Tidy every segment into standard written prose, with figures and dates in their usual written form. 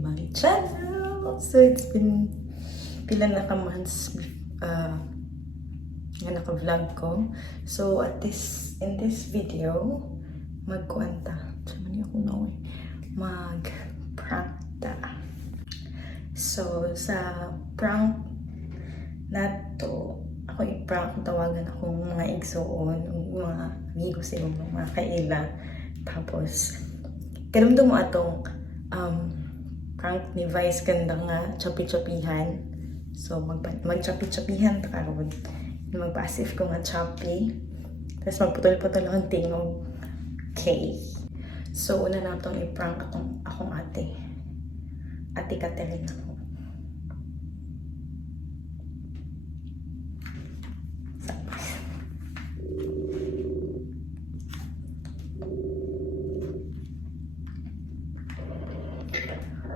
my channel. So it's been pila na ka months nga naka-vlog ko. So in this video, magkuanta. Saan ako na mag-prank ta. So sa prank na to, ako i-prank, tawagan akong mga igsoon, mga amigo sa mga kaila. Tapos, karamdam mo atong prank ni Vice ganda nga choppy-choppyhan. So, mag-choppy-choppyhan ta karon. Mag-passive ko nga choppy. Tapos magputol-putol ang tingog. Okay. So, una na itong i-prank akong ate. Ate Katerina ko.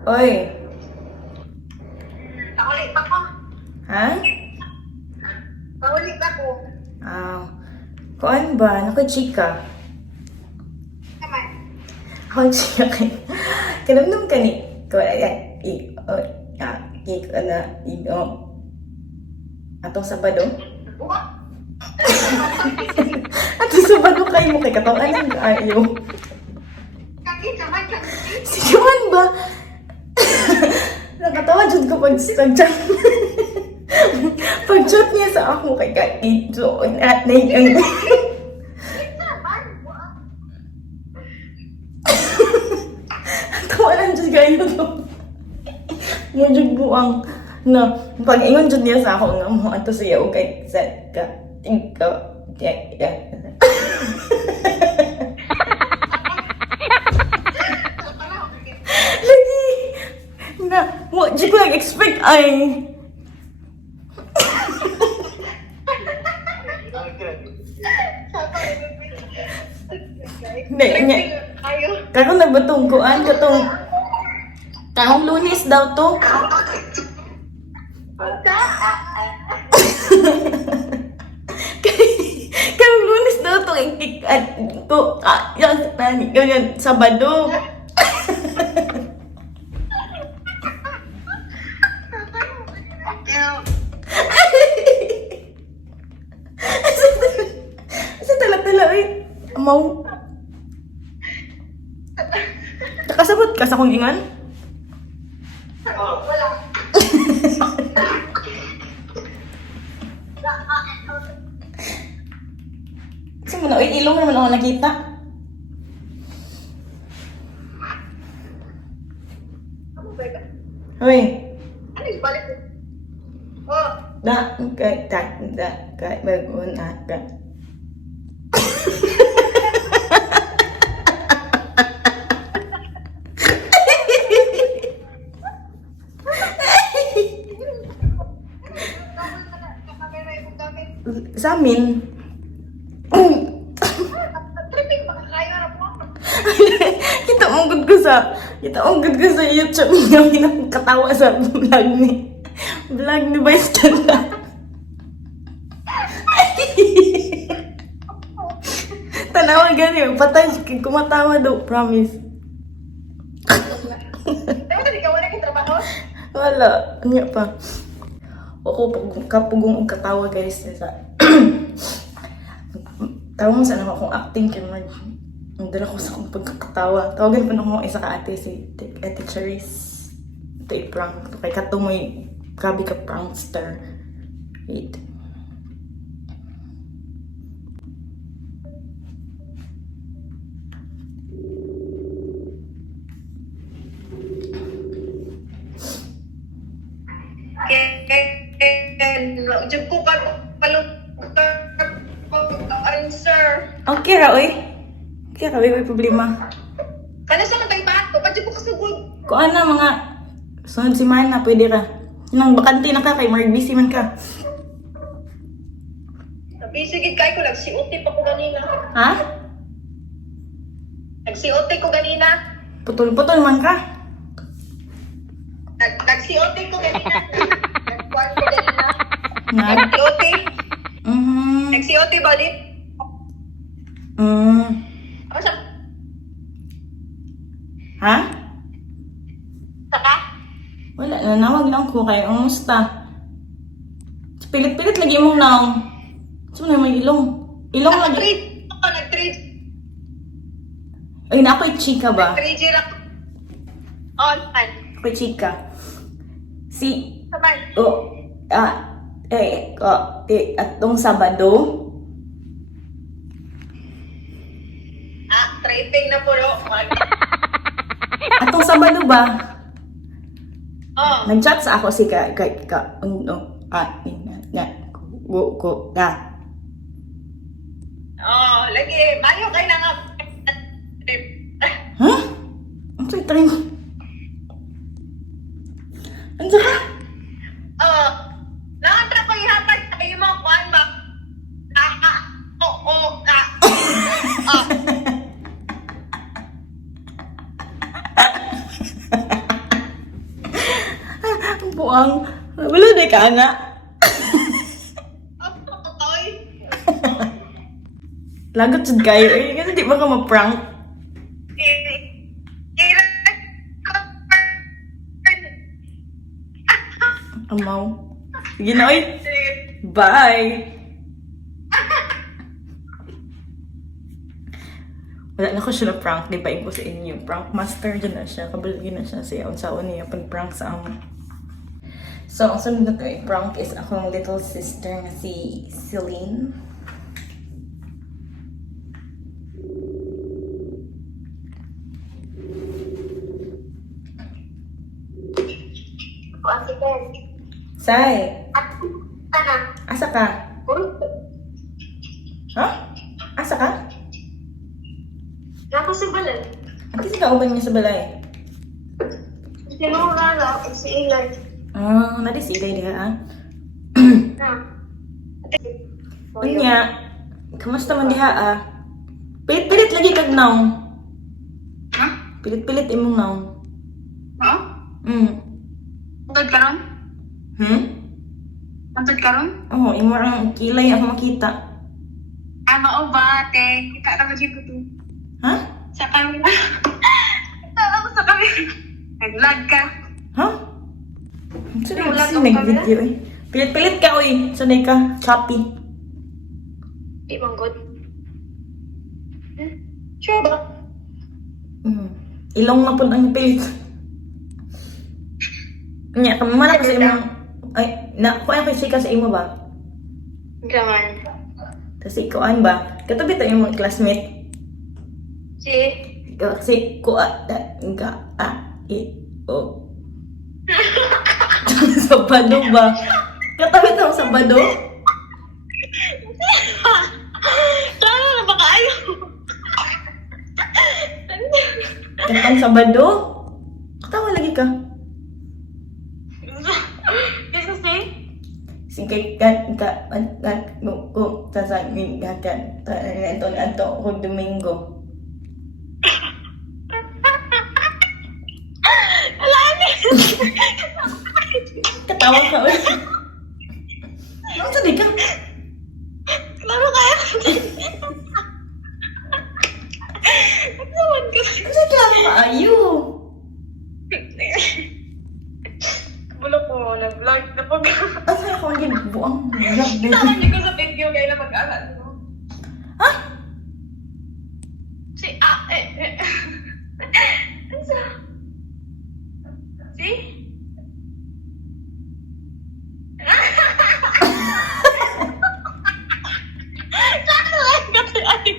Oy! Paulit pa ko. Ha? Paulit pa ko. Kuan ba? Naka-chika. Naman. Ako chika kay. Kanamnam ka ni. Atong Sabado? Buka. Atong Sabado kayo mo kay katawan ng ayo. Kakit naman ka. Sige man ba? Nakatawa dyan ko pag-chat niya sa ako kay Katito at na yung tawanan dyan kayo to. Mujug buang na pag-ingon dyan niya sa ako nga mo ato siya o kay Katito. Lagi na mo di ko nag-expect ay hindi Ayo. kako nabatungkuan katong taong Lunes daw to. Karong Lunes daw to ikikat ko yang tani ganyan Sabado. Asa tala-tala eh. Amaw. Nakasabot ka sa kong ingan? Wala. Kasi mo na, ilong naman ako nakita. Ano ba ito? Hoy, Ano yung balik ko? Oh. maguna ka. Sa amin, Tripping ba kayo na po? kita ungod ko sa YouTube niya, pinakatawa sa vlog ni Vice Ganda. Tanawa gani, patay, kumatawa daw, promise. Diba na ikaw wala kang trabaho? Wala, niya pa. Ako, kapugong katawa guys, sa tawag mo sana akong acting kaya ang dala ko sa akong pagkakatawa. Tawagan pa na akong isa ka ate, si Ate Charisse. Ito i-prank. Ito kay katumoy, grabe ka prankster. Wait. Diyan ko answer. Okay ra, oy. Okay ra, may problema. Kano sa matay ba? Papadyo ko kasugod. Kung ano, mga sunod si Mana, pwede ka. Nang bakante na ka, kay Mark busy man ka. Nabisigid kay ko, nagsiuti pa ko ganina. Ha? Nagsiuti ko ganina. Putol-putol man ka. Nagsiuti ko ganina. Nagkuhan ko ganina. Nag? Nagsiuti. Mm. Nagsiuti ba dit? Mm. Ano sa? Ha? Saka? Wala, nanawag lang ko kayo. Ang musta? Pilit-pilit lagi mong naong. Saan na may ilong? Ilong lagi. Nag-trade ako, nag-trade. Ay, na ako'y chika ba? Nag-trade ako. On, man. Ako'y chika. Si, Saman. atong Sabado, Trading na puro. atong Sabado ba? Oh. Nag-chat sa ako si Oh, lagi. Mayo kayo na nga. Trip. Ha? Ang try mo. Andiyan ka? Oh. Nakanta ko ihatag sa iyo mo. Kuhan ba? Oo, ka. Oh. Ang buang. Wala na ka na. Ako, oy. Lagot jud kayo eh. Kasi di ba ka ma-prank? Amaw. Sige na, oy. Bye! Wala na ko siya na prank. Di ba ko sa inyo? Prank master dyan na siya. Kabalagin na siya siya. Unsaon niya pag-prank sa amo. So, ang sunod na ko prank is akong little sister na si Celine. Kuhan si Ken. Say! Ano? Asa ka? Ha? Asa ka? Ako si Balan. Ati si kauban niya sa balay. Sinurala ako si Eli. Ah, nadisigay diha ah. Unya, kamusta man diha ah? Pilit-pilit lagi kag naong. Ha? Pilit-pilit imong naong. Oo? Antod ka ron? Antod ka ron? Oo, imo ang kilay ako makita. Ano ba, ate? Kita na ba dito to? Ha? Sa camera. Kita ako sa camera. Nag-vlog ka. Ha? Sino Wala kasi tong nag-video eh? Pilit-pilit ka uy. Sanay ka. Choppy. Ibang god. Sure ba? Ilong na po ang pilit. Nya, kamamana ko sa imong... Ay, kuha ko sika sa imo ba? Gaman. Kasi kuhaan ba? Katabi tayo yung mga classmate. Si? Kasi kuha Sabado ba? Katabi tayo Sabado? Tara na ba kayo? Katang Sabado? Katawa lagi ka. Kasi si? Sige, ko sasagin gakan anto ko Domingo. Katawa ka ulit. Ano sa di ka? Laro kaya? Nagsawan ka. Kasi klaro ka ayo. Kabulok ko, nag-vlog na pag... Asa ako ang gibuang vlog dito. Saan niyo ko sa video kayo na mag-aral mo? Ha? Si... Ano sa... Si? Saan na lang ka tayo?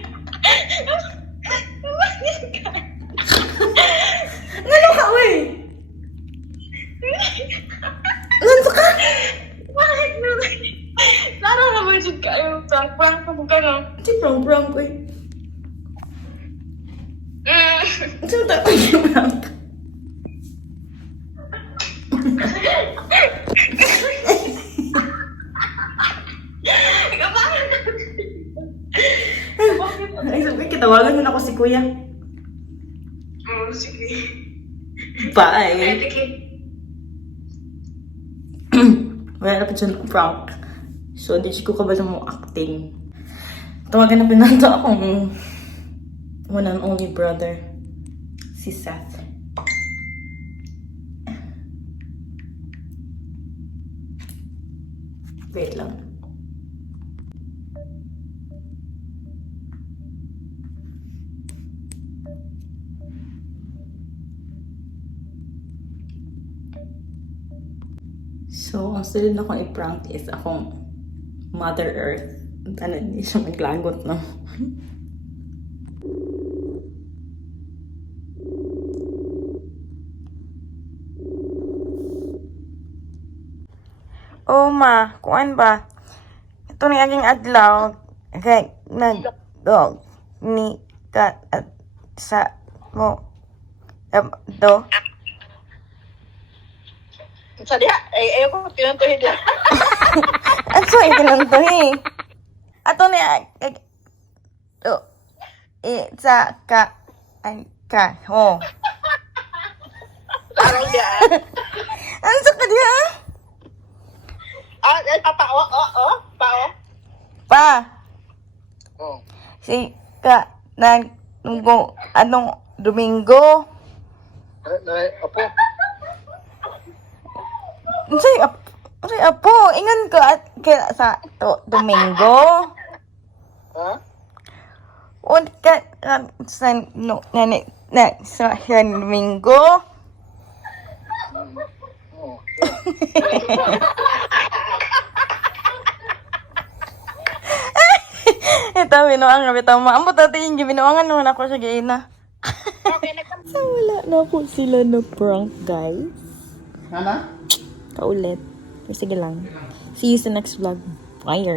Namanis ka. Ngano ka uy? Ngano ka? Bakit naman? Laro naman siya kayo. Prank ko ka na. Si prank uy. Saan tayo pag-prank? Ay, sabi, kitawagan mo na ako si Kuya. Sige. Bye! Sige. Wala na pa dyan prank. So, di ko kabala mo acting. Tawagan na pinanto akong one and only brother. Si Seth. Wait lang. So, ang sunod na kong i-prank is akong Mother Earth. Ano, hindi siya maglagot, no? Oh, ma, kuan ba? Ito ni aging adlaw. Kay, nag-dog ni ka at sa mo. Do. Sa diha, ayaw ko tinantuhin diha. At so, ito lang to eh. Ato ni do. Sa ka ay ka. Oh. Tarong diha. Ano sa ka diha? Pao. Pa. Oh. Si ka na nunggo anong Domingo. Apo. Say apo, ingan ko at kaya sa to Domingo. Ha? Un ka sa no na sa Domingo. Oh. Ito, binuang nga bitaw. Maambot natin yung binuangan naman ako sa gaina. Okay, So, wala na po sila na prank, guys. Ano? Kaulit. Sige lang. See you sa next vlog. Bye,